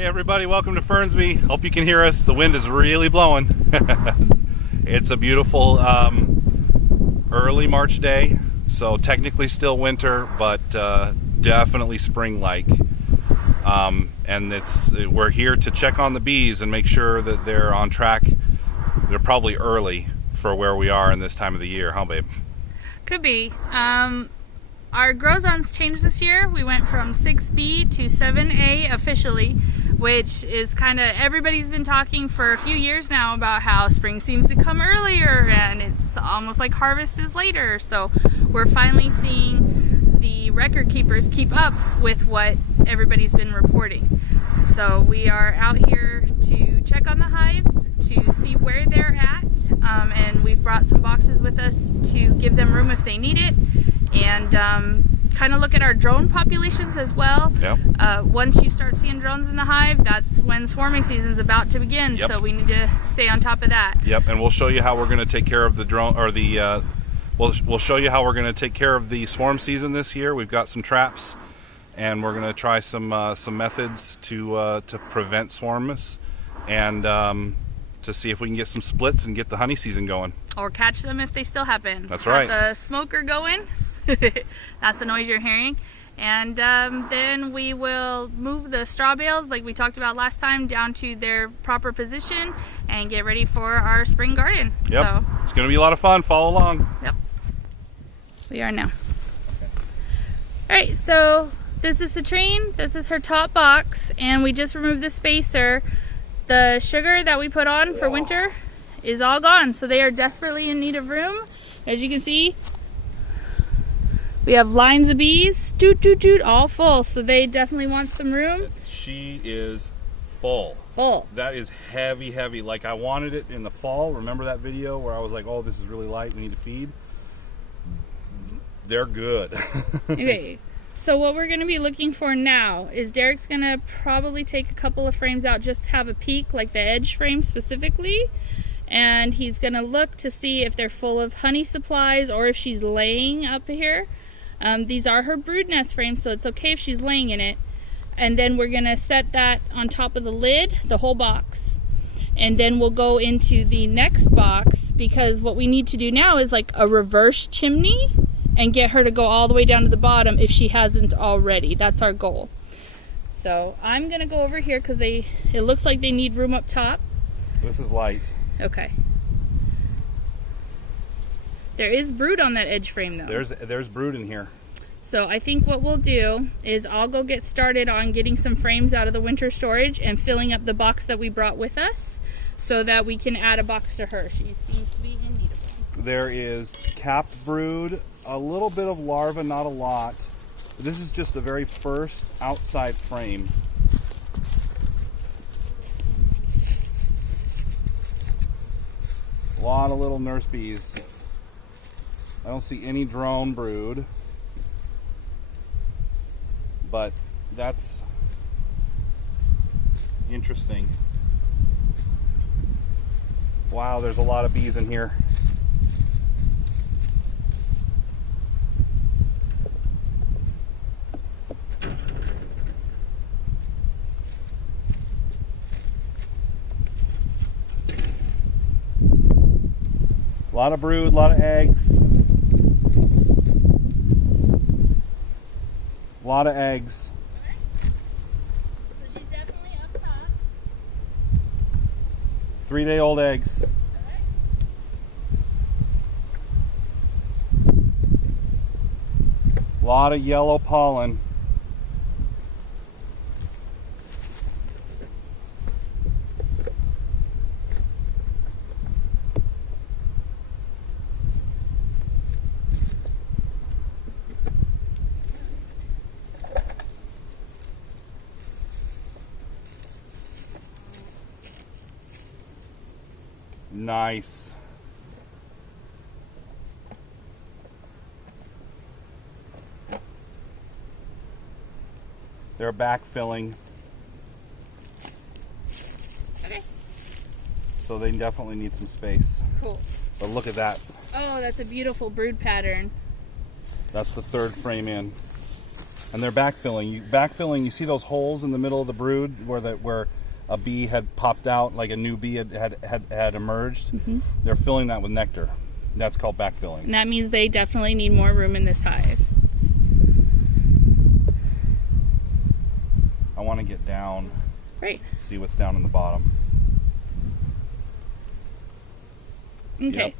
Hey everybody, welcome to Fernsby. Hope you can hear us. The wind is really blowing. It's a beautiful early March day, so technically still winter, but definitely spring-like. And we're here to check on the bees and make sure that they're on track. They're probably early for where we are in this time of the year, huh babe? Could be. Our grow zones changed this year. We went from 6B to 7A officially, which is kind of, everybody's been talking for a few years now about how spring seems to come earlier and it's almost like harvest is later. So we're finally seeing the record keepers keep up with what everybody's been reporting. So we are out here to check on the hives, to see where they're at, and we've brought some boxes with us to give them room if they need it, and kind of look at our drone populations as well. Yep. Once you start seeing drones in the hive, that's when swarming season's about to begin. Yep. So we need to stay on top of that. Yep, and we'll show you how we're going to take care of the drone, or the we'll show you how we're going to take care of the swarm season this year. We've got some traps, and we're going to try some methods to prevent swarms, and to see if we can get some splits and get the honey season going. Or catch them if they still happen. That's right. Got the smoker going. That's the noise you're hearing. And then we will move the straw bales, like we talked about last time, down to their proper position and get ready for our spring garden. Yep. So, it's going to be a lot of fun. Follow along. Yep. We are now. Okay. All right, so this is Citrine. This is her top box, and we just removed the spacer. The sugar that we put on for winter is all gone, so they are desperately in need of room. As you can see, we have lines of bees, all full, so they definitely want some room. She is full. Full. That is heavy, heavy. Like I wanted it in the fall. Remember that video where I was like, oh, this is really light, we need to feed? They're good. Okay. So what we're going to be looking for now is Derek's going to probably take a couple of frames out just to have a peek, like the edge frame specifically. And he's going to look to see if they're full of honey supplies or if she's laying up here. These are her brood nest frames, so it's okay if she's laying in it. And then we're going to set that on top of the lid, the whole box. And then we'll go into the next box, because what we need to do now is like a reverse chimney and get her to go all the way down to the bottom if she hasn't already. That's our goal. So I'm going to go over here because it looks like they need room up top. This is light. Okay. There is brood on that edge frame though. There's brood in here. So I think what we'll do is I'll go get started on getting some frames out of the winter storage and filling up the box that we brought with us so that we can add a box to her. She seems to be in need of one. There is capped brood, a little bit of larva, not a lot. This is just the very first outside frame. A lot of little nurse bees. I don't see any drone brood, but that's interesting. Wow, there's a lot of bees in here. A lot of brood, a lot of eggs. A lot of eggs. Okay. So she's definitely up top. 3-day-old eggs. Okay. A lot of yellow pollen. Nice. They're backfilling. Okay. So they definitely need some space. Cool. But look at that. Oh, that's a beautiful brood pattern. That's the third frame in. And they're backfilling. You see those holes in the middle of the brood where a bee had popped out, like a new bee had emerged. They're filling that with nectar. That's called backfilling. And that means they definitely need more room in this hive. I want to get down. Right. See what's down in the bottom. Okay. Yep.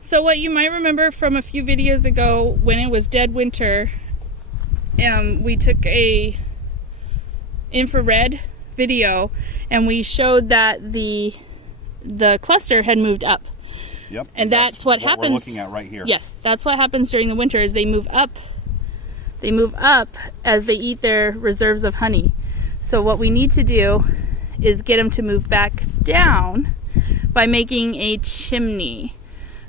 So what you might remember from a few videos ago, when it was dead winter, we took a infrared video and we showed that the cluster had moved up. Yep. And that's what happens. We're looking at right here. Yes, that's what happens during the winter is they move up. They move up as they eat their reserves of honey. So what we need to do is get them to move back down by making a chimney.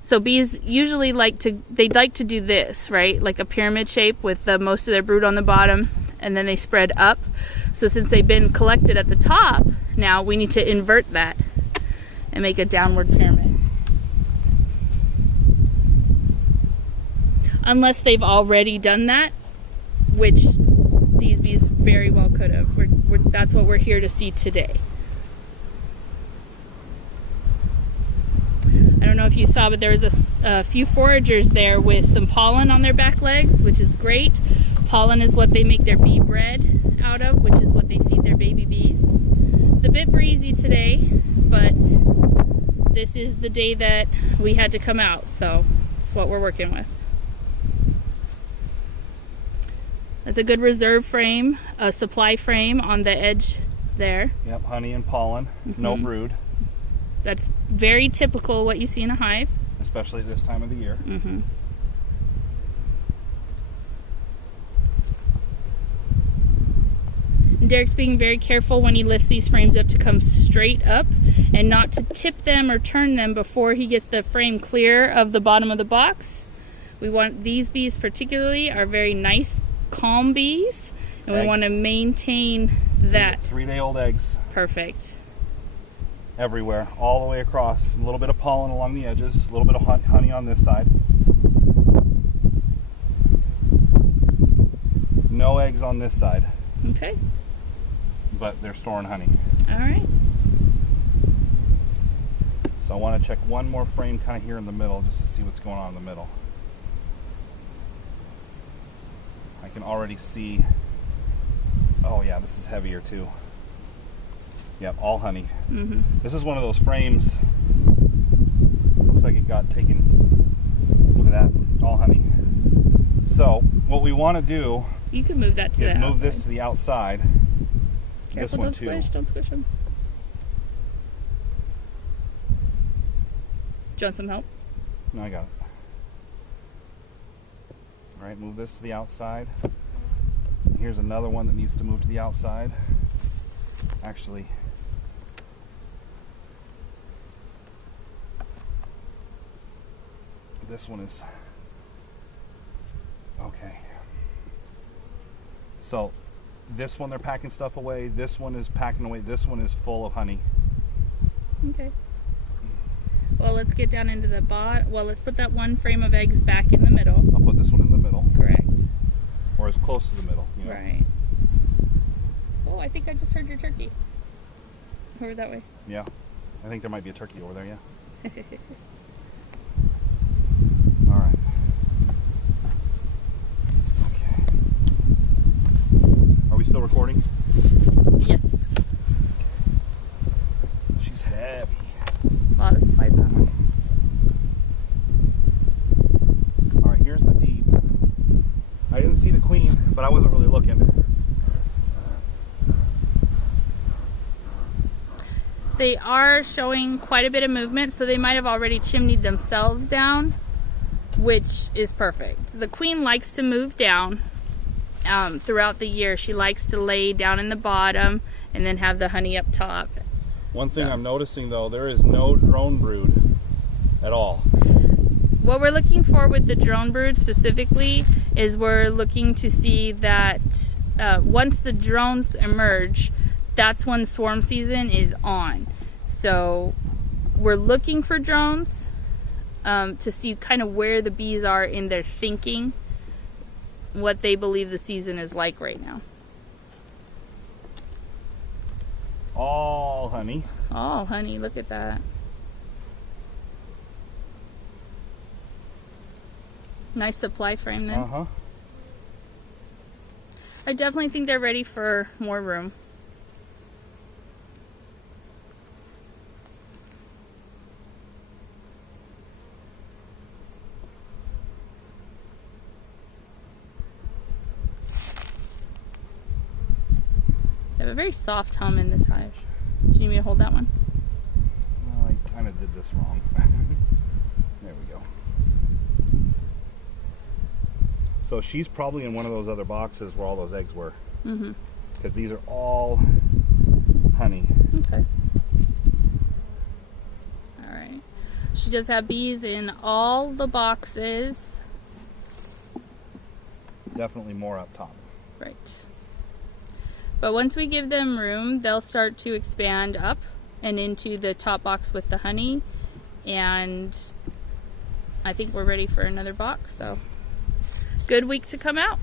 So bees usually like to do this, right? Like a pyramid shape with most of their brood on the bottom, and then they spread up. So since they've been collected at the top, now we need to invert that and make a downward pyramid. Unless they've already done that, which these bees very well could have. That's what we're here to see today. I don't know if you saw, but there was a few foragers there with some pollen on their back legs, which is great. Pollen is what they make their bee bread out of, which is what they feed their baby bees. It's a bit breezy today, but this is the day that we had to come out, so it's what we're working with. That's a good reserve frame, a supply frame on the edge there. Yep, honey and pollen, no brood. That's very typical what you see in a hive. Especially this time of the year. And Derek's being very careful when he lifts these frames up to come straight up and not to tip them or turn them before he gets the frame clear of the bottom of the box. We want these bees particularly are very nice, calm bees, and we want to maintain that. 3-day-old eggs. Perfect. Everywhere, all the way across. A little bit of pollen along the edges, a little bit of honey on this side. No eggs on this side. Okay. But they're storing honey. All right. So I want to check one more frame kind of here in the middle just to see what's going on in the middle. I can already see, oh yeah, this is heavier too. Yep, all honey. This is one of those frames, looks like it got taken, look at that, all honey. So what we want to do, you can move that to is move this to the outside. Careful, this one don't squish them. Do you want some help? No, I got it. All right, move this to the outside. Here's another one that needs to move to the outside. Actually, this one is okay. So this one they're packing stuff away, this one is packing away, this one is full of honey. Okay. Well, let's get down into the bot. Well, let's put that one frame of eggs back in the middle. I'll put this one in the middle. Correct. Or as close to the middle, you know. Right. Oh, I think I just heard your turkey. Over that way. Yeah. I think there might be a turkey over there, yeah. All right. Okay. Are we still recording? Yes. She's heavy. A lot of supply that one. All right, here's the deep. I didn't see the queen, but I wasn't really looking. They are showing quite a bit of movement, so they might have already chimneyed themselves down, which is perfect. The queen likes to move down throughout the year. She likes to lay down in the bottom and then have the honey up top. One thing I'm noticing though, there is no drone brood at all. What we're looking for with the drone brood specifically is we're looking to see that once the drones emerge, that's when swarm season is on. So we're looking for drones to see kind of where the bees are in their thinking what they believe the season is like right now. All honey. All honey, look at that. Nice supply frame then. Uh-huh. I definitely think they're ready for more room. They have a very soft hum in this hive. Do you need me to hold that one? No, I kind of did this wrong. There we go. So she's probably in one of those other boxes where all those eggs were. Mm-hmm. Because these are all honey. Okay. All right. She does have bees in all the boxes. Definitely more up top. Right. But once we give them room, they'll start to expand up and into the top box with the honey. And I think we're ready for another box. So good week to come out.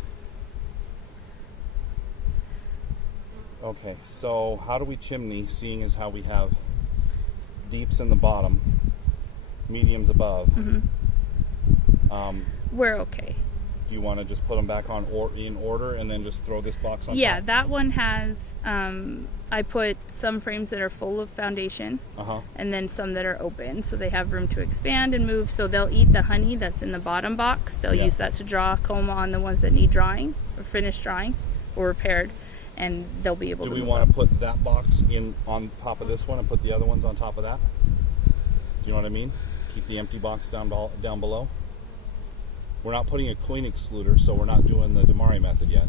Okay, so how do we chimney, seeing as how we have deeps in the bottom, mediums above? Mm-hmm. We're okay. Do you want to just put them back on in order and then just throw this box on Yeah, top? that one has, I put some frames that are full of foundation and then some that are open, so they have room to expand and move. So they'll eat the honey that's in the bottom box. They'll use that to draw comb on the ones that need drying or finished drying or repaired, and they'll be able to Do we move want up. to put that box in on top of this one and put the other ones on top of that? Do you know what I mean? Keep the empty box down below. We're not putting a queen excluder, so we're not doing the Damari method yet.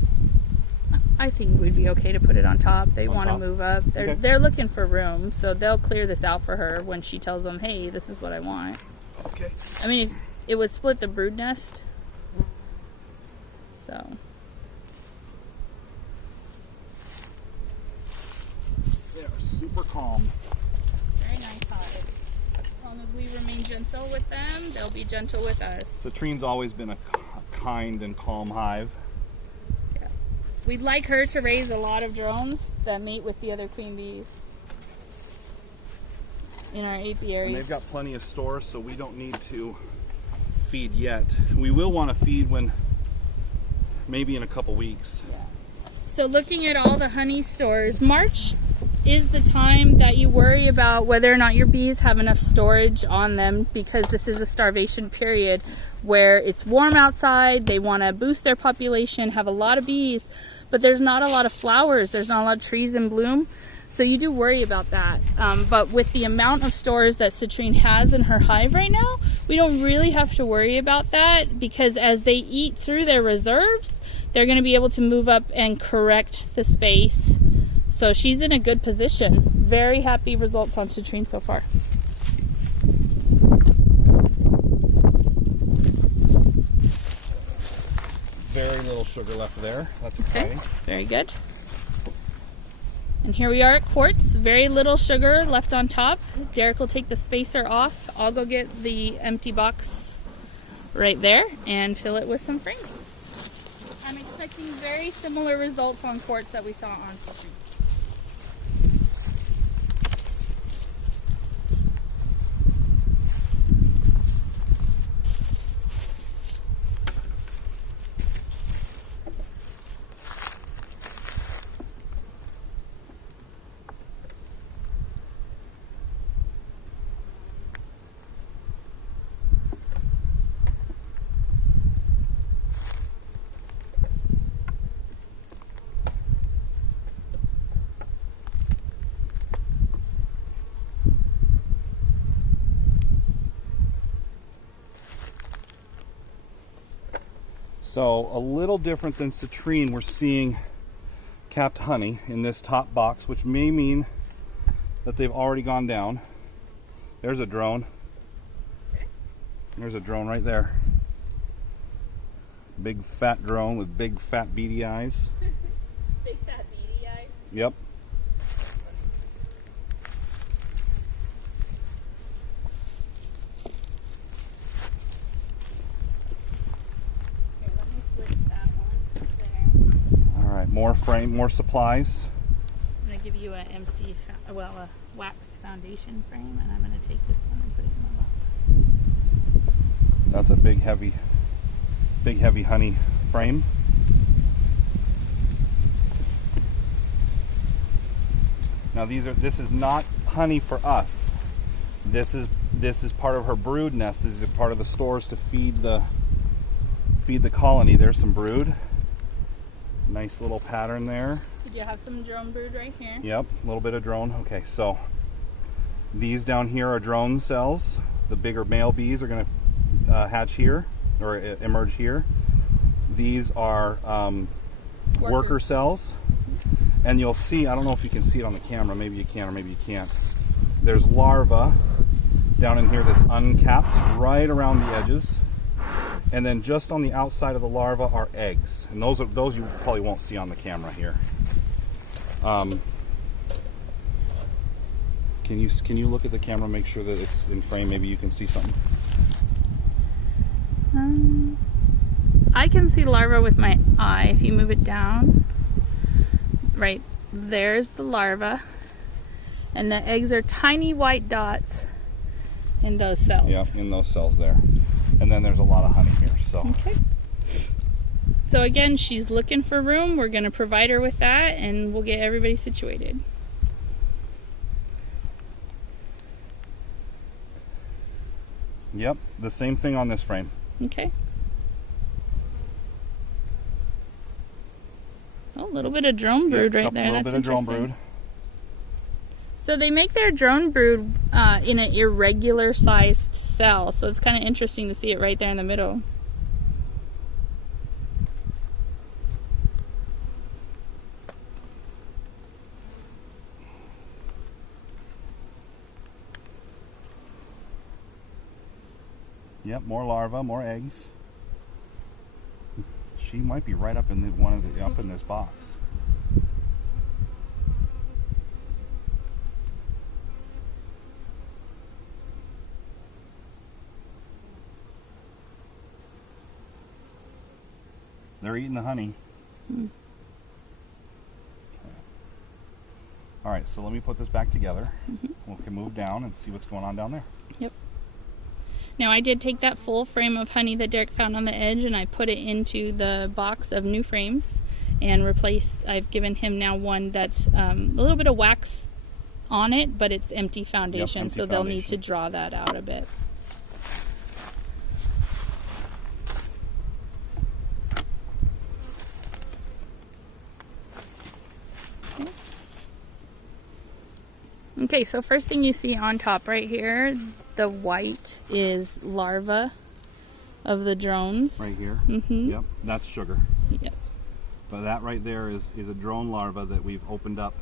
I think we'd be okay to put it on top. They On want to top? move up. They're looking for room, so they'll clear this out for her when she tells them, hey, this is what I want. Okay. I mean, it would split the brood nest. So. They are super calm. Very nice hive. As long as we remain gentle with them, they'll be gentle with us. Citrine's always been a kind and calm hive. Yeah. We'd like her to raise a lot of drones that mate with the other queen bees in our apiaries. And they've got plenty of stores, so we don't need to feed yet. We will want to feed when, maybe in a couple weeks. Yeah. So looking at all the honey stores, March is the time that you worry about whether or not your bees have enough storage on them, because this is a starvation period where it's warm outside, they want to boost their population, have a lot of bees, but there's not a lot of flowers, there's not a lot of trees in bloom, so you do worry about that. But with the amount of stores that Citrine has in her hive right now, we don't really have to worry about that, because as they eat through their reserves, they're going to be able to move up and correct the space. So she's in a good position. Very happy results on Citrine so far. Very little sugar left there. That's exciting. Okay. Very good. And here we are at quartz. Very little sugar left on top. Derek will take the spacer off. I'll go get the empty box right there and fill it with some frames. I'm expecting very similar results on quartz that we saw on Citrine. So a little different than Citrine, we're seeing capped honey in this top box, which may mean that they've already gone down. There's a drone. There's a drone right there. Big fat drone with big fat beady eyes. Big fat beady eyes. Yep. Here, let me switch that one. more supplies. I'm going to give you an empty, a waxed foundation frame, and I'm going to take this one and put it in my box. That's a big heavy honey frame. Now this is not honey for us. This is part of her brood nest. This is part of the stores to feed the colony. There's some brood. Nice little pattern there. Did you have some drone brood right here? Yep, a little bit of drone. Okay, so these down here are drone cells. The bigger male bees are going to hatch here or emerge here. These are worker cells. And you'll see, I don't know if you can see it on the camera, maybe you can or maybe you can't. There's larvae down in here that's uncapped right around the edges. And then just on the outside of the larva are eggs. And those you probably won't see on the camera here. Can you look at the camera, make sure that it's in frame, maybe you can see something? I can see larva with my eye. If you move it down, right there's the larva, and the eggs are tiny white dots in those cells. Yeah, in those cells there. And then there's a lot of honey here. So okay. So again, she's looking for room. We're going to provide her with that, and we'll get everybody situated. Yep, the same thing on this frame. Okay. Oh, a little bit of drone brood right there. That's interesting. A little bit of drone brood. So they make their drone brood in an irregular sized cell. So it's kind of interesting to see it right there in the middle. Yep, more larvae, more eggs. She might be right up in up in this box. They're eating the honey. Okay. All right, so let me put this back together. We can move down and see what's going on down there. Yep. Now I did take that full frame of honey that Derek found on the edge, and I put it into the box of new frames and replaced. I've given him now one that's a little bit of wax on it, but it's empty foundation. Yep, empty so they'll need to draw that out a bit. Okay, so first thing you see on top right here, the white is larva of the drones. Right here? Yep, that's sugar. Yes. But that right there is a drone larva that we've opened up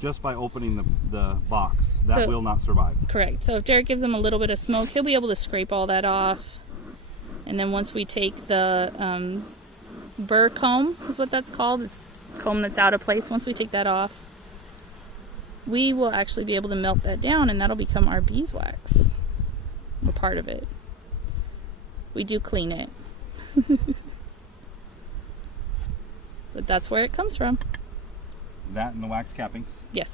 just by opening the box. That will not survive. Correct. So if Derek gives him a little bit of smoke, he'll be able to scrape all that off. And then once we take the burr comb, is what that's called. It's comb that's out of place. Once we take that off, we will actually be able to melt that down, and that'll become our beeswax. A part of it. We do clean it. But that's where it comes from. That and the wax cappings? Yes.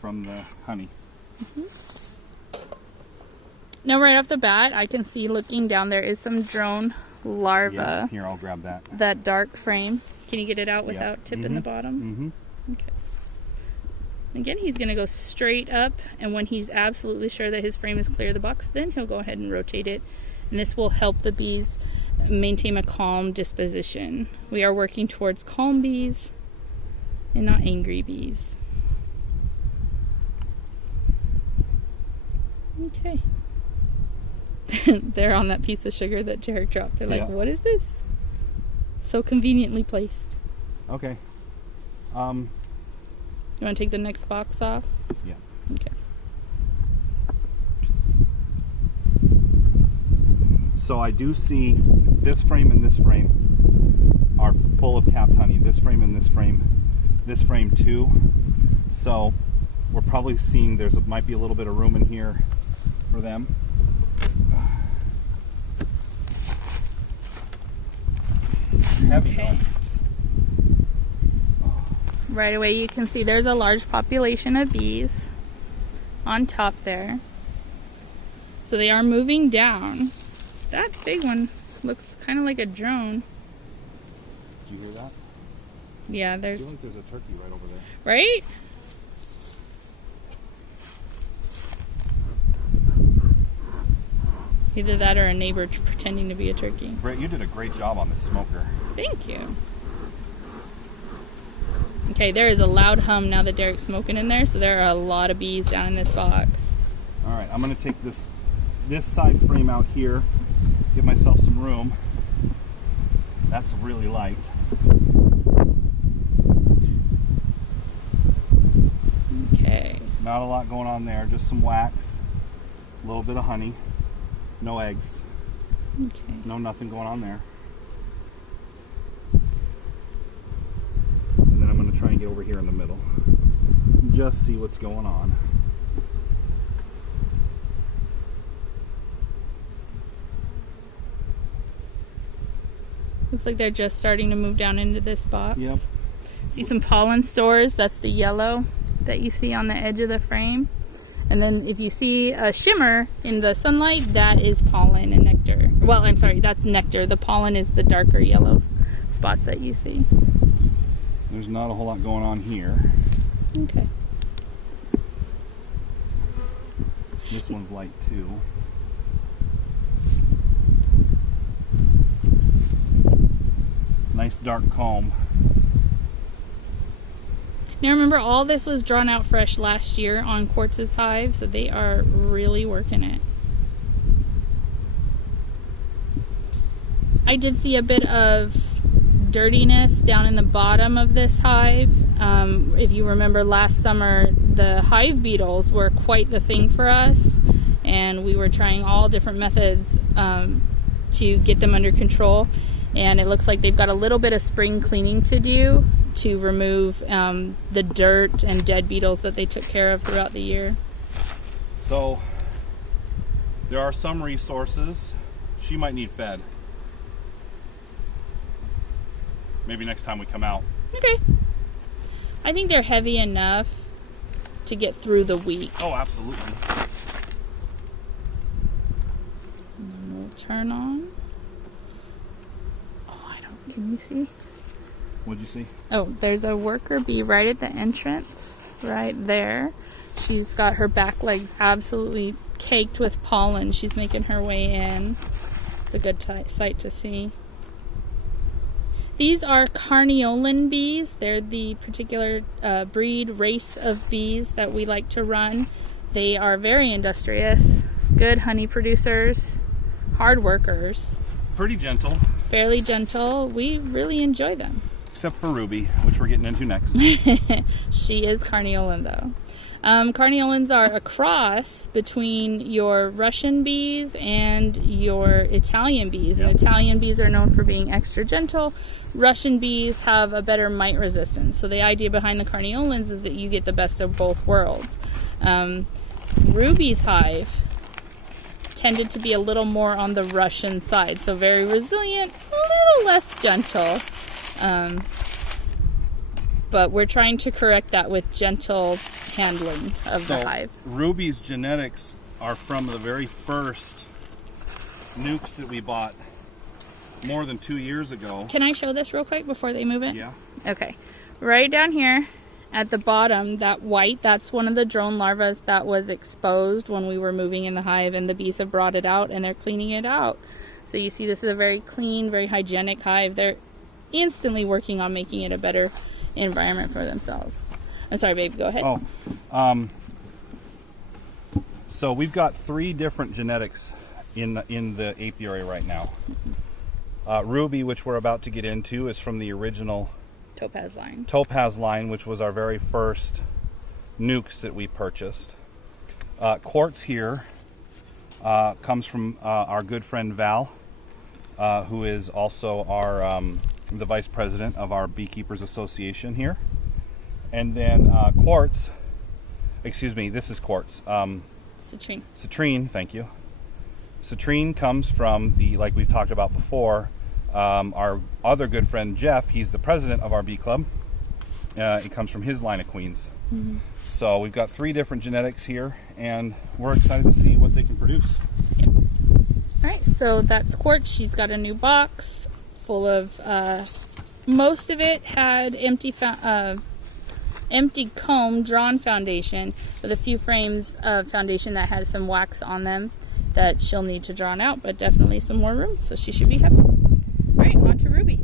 From the honey. Now right off the bat, I can see looking down there is some drone larva. Yeah, here, I'll grab that. That dark frame. Can you get it out without tipping the bottom? Okay. Again, he's going to go straight up, and when he's absolutely sure that his frame is clear of the box, then he'll go ahead and rotate it. And this will help the bees maintain a calm disposition. We are working towards calm bees and not angry bees. Okay. They're on that piece of sugar that Derek dropped. They're like, what is this? So conveniently placed. Okay. You want to take the next box off? Yeah. Okay. So I do see this frame and this frame are full of capped honey. This frame and this frame too. So we're probably seeing might be a little bit of room in here for them. Heavy. Okay. right away you can see there's a large population of bees on top there. So they are moving down. That big one looks kind of like a drone. Did you hear that? Yeah, I there's... feel like there's a turkey right over there. Right? Either that or a neighbor pretending to be a turkey. Brett, you did a great job on this smoker. Thank you. Okay, there is a loud hum now that Derek's smoking in there, so there are a lot of bees down in this box. All right, I'm going to take this side frame out here, give myself some room. That's really light. Okay. Not a lot going on there, just some wax, a little bit of honey, no eggs, Okay. no nothing going on there. And then I'm going to try and get over here in the middle, just see what's going on. Looks like they're just starting to move down into this box. Yep. See some pollen stores. That's the yellow that you see on the edge of the frame. And then if you see a shimmer in the sunlight, that is pollen and nectar. Well, I'm sorry, that's nectar. The pollen is the darker yellow spots that you see. There's not a whole lot going on here. Okay. This one's light too. Nice dark comb. Now remember, all this was drawn out fresh last year on Quartz's hive, so they are really working it. I did see a bit of dirtiness down in the bottom of this hive. If you remember last summer, the hive beetles were quite the thing for us, and we were trying all different methods to get them under control. And it looks like they've got a little bit of spring cleaning to do to remove the dirt and dead beetles that they took care of throughout the year. So there are some resources. She might need fed. Maybe next time we come out. Okay. I think they're heavy enough to get through the week. Oh, absolutely. And then we'll turn on. Can you see? What'd you see? Oh, there's a worker bee right at the entrance, right there. She's got her back legs absolutely caked with pollen. She's making her way in. It's a good sight to see. These are carniolan bees. They're the particular breed, race of bees that we like to run. They are very industrious, good honey producers, hard workers. Pretty gentle. Fairly gentle. We really enjoy them. Except for Ruby, which we're getting into next. She is carniolan though. Carniolans are a cross between your Russian bees and your Italian bees. Yep. And Italian bees are known for being extra gentle. Russian bees have a better mite resistance. So the idea behind the carniolans is that you get the best of both worlds. Ruby's hive tended to be a little more on the Russian side, so very resilient, a little less gentle. But we're trying to correct that with gentle handling of the hive. Ruby's genetics are from the very first nukes that we bought more than 2 years ago. Can I show this real quick before they move it? Yeah. Okay. Right down here at the bottom, that white, that's one of the drone larvae that was exposed when we were moving in the hive, and the bees have brought it out and they're cleaning it out. So you see this is a very clean, very hygienic hive. They're instantly working on making it a better environment for themselves. I'm sorry, babe, go ahead. So we've got 3 different genetics in the apiary right now. Ruby, which we're about to get into, is from the original Topaz line, which was our very first nukes that we purchased. Quartz here comes from our good friend Val, who is also our the vice president of our Beekeepers Association here. And then Quartz, excuse me, this is Quartz. Citrine. Citrine, thank you. Citrine comes from the, like we've talked about before, our other good friend Jeff. He's the president of our bee club. It comes from his line of queens. So we've got 3 different genetics here, and we're excited to see what they can produce. All right, so that's Quartz. She's got a new box full of, most of it had empty comb drawn foundation with a few frames of foundation that had some wax on them that she'll need to draw out, but definitely some more room, so she should be happy. All right, on to Ruby.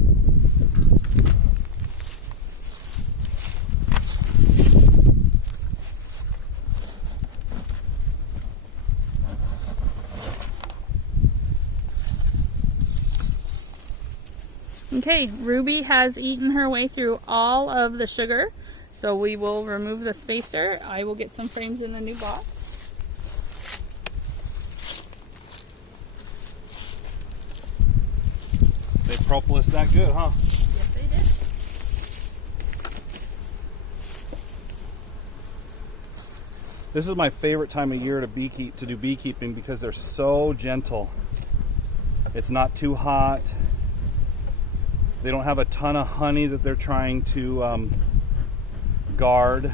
Okay, Ruby has eaten her way through all of the sugar, so we will remove the spacer. I will get some frames in the new box. They propolis that good, huh? Yes, they did. This is my favorite time of year to do beekeeping because they're so gentle. It's not too hot. They don't have a ton of honey that they're trying to guard.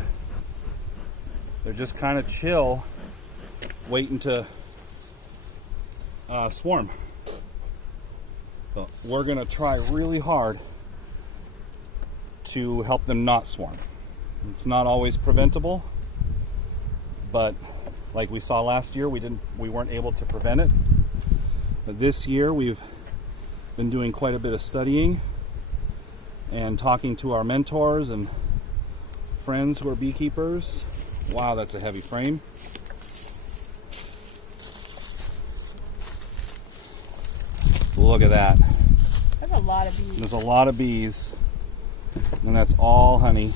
They're just kind of chill, waiting to swarm. But we're gonna try really hard to help them not swarm. It's not always preventable, but like we saw last year, we weren't able to prevent it. But this year we've been doing quite a bit of studying and talking to our mentors and friends who are beekeepers. Wow, that's a heavy frame. Look at that. That's a lot of bees. There's a lot of bees, and that's all honey.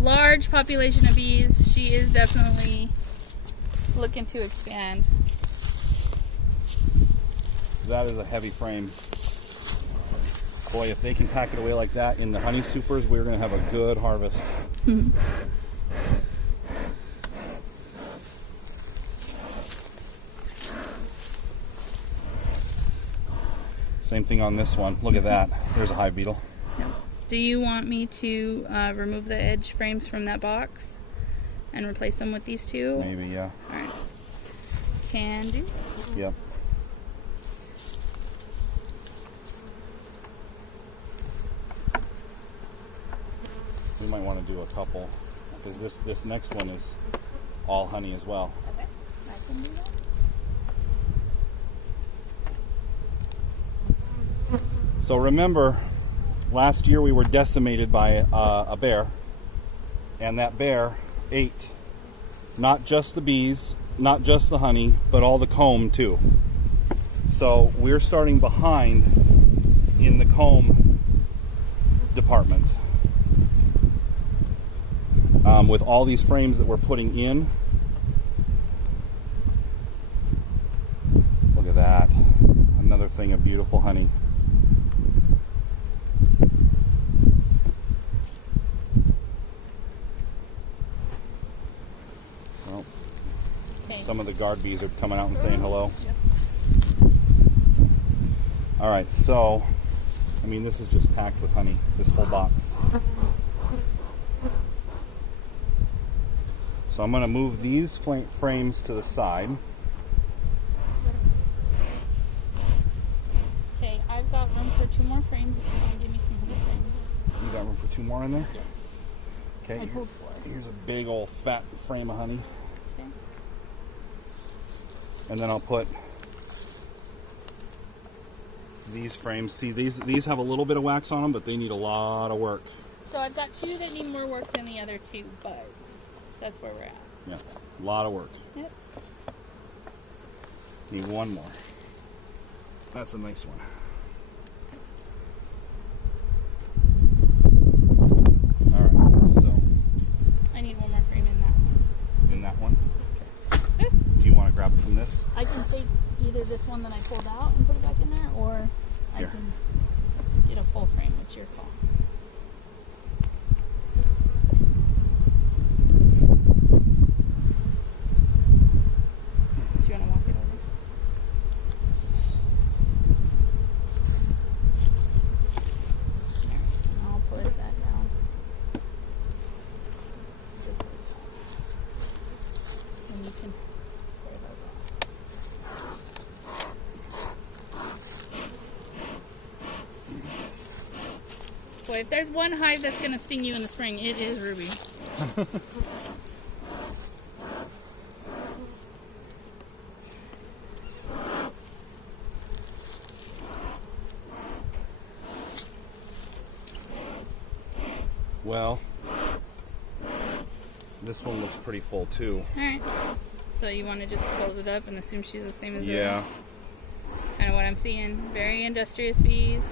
Large population of bees. She is definitely looking to expand. That is a heavy frame. Boy, if they can pack it away like that in the honey supers, we're going to have a good harvest. Same thing on this one. Look at that. There's a hive beetle. Do you want me to remove the edge frames from that box and replace them with these two? Maybe, yeah. All right. Can do. Yep. We might want to do a couple because this next one is all honey as well. Okay, I can do that. So remember, last year we were decimated by a bear, and that bear ate not just the bees, not just the honey, but all the comb too. So we're starting behind in the comb department. With all these frames that we're putting in. Look at that. Another thing of beautiful honey. Well, some of the guard bees are coming out and saying hello. Yep. All right, so, I mean, this is just packed with honey, this whole box. So I'm going to move these frames to the side. Okay, I've got room for 2 more frames if you want to give me some honey frames. You got room for 2 more in there? Yes. Okay. I pulled 4. Here's a big old fat frame of honey. Okay. And then I'll put these frames. See, these have a little bit of wax on them, but they need a lot of work. So I've got 2 that need more work than the other 2, but that's where we're at. Yeah, a lot of work. Yep. Need 1 more. That's a nice one. All right, so I need 1 more frame in that one. in that one. Okay. Do you want to grab it from this? I can take either this one that I pulled out and put it back in there, or Here. I can get a full frame. It's your call. Do you want to walk it over? There. if there's one hive that's going to sting you in the spring, it is Ruby. Well, this one looks pretty full too. Alright. So you want to just close it up and assume she's the same as the Yeah. rest? Kind of what I'm seeing. Very industrious bees.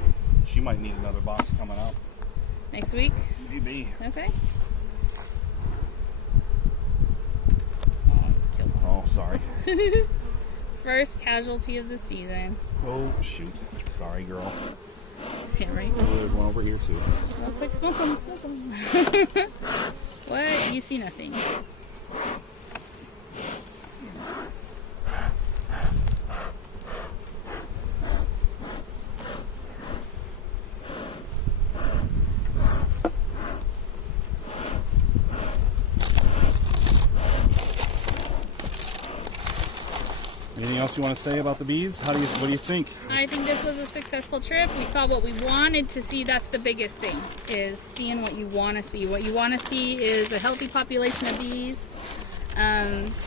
She might need another box coming up. Next week? Maybe. Okay. Oh, sorry. First casualty of the season. Oh, shoot. Sorry, girl. Yeah, right. Oh, there's one over here too. Oh, quick, smoke them, smoke them. What? You see nothing. Anything else you want to say about the bees? What do you think? I think this was a successful trip. We saw what we wanted to see. That's the biggest thing, is seeing what you want to see. What you want to see is a healthy population of bees.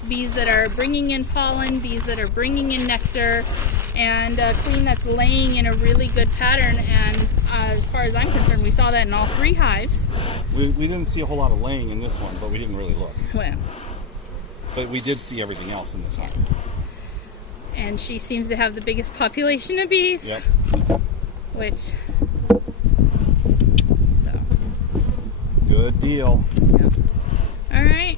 Bees that are bringing in pollen, bees that are bringing in nectar, and a queen that's laying in a really good pattern. And as far as I'm concerned, we saw that in all 3 hives. We didn't see a whole lot of laying in this one, but we didn't really look. Well, But we did see everything else in this one. and she seems to have the biggest population of bees. Yep. Which, so. Good deal. Yep. All right.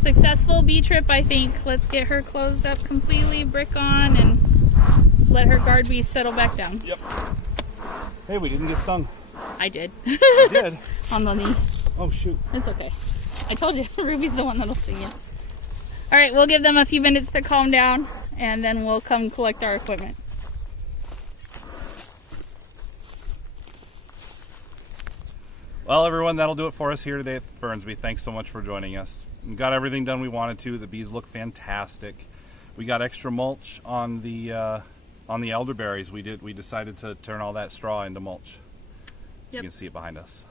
Successful bee trip, I think. Let's get her closed up completely, brick on, and let her guard bees settle back down. Yep. Hey, we didn't get stung. I did. We did. On the knee. Oh, shoot. It's okay. I told you, Ruby's the one that'll sting you. All right, we'll give them a few minutes to calm down, and then we'll come collect our equipment. Well, everyone, that'll do it for us here today at Fernsby. Thanks so much for joining us. We got everything done we wanted to. The bees look fantastic. We got extra mulch on the elderberries. We decided to turn all that straw into mulch. Yep. You can see it behind us.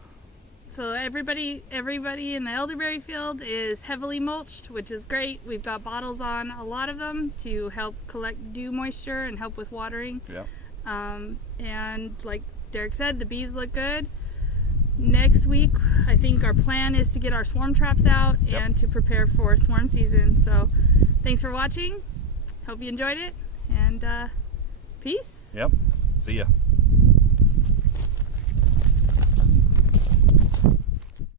So everybody in the elderberry field is heavily mulched, which is great. We've got bottles on a lot of them to help collect dew moisture and help with watering. Yep. And like Derek said, the bees look good. Next week, I think our plan is to get our swarm traps out and to prepare for swarm season. So thanks for watching. Hope you enjoyed it, and peace. Yep. See ya.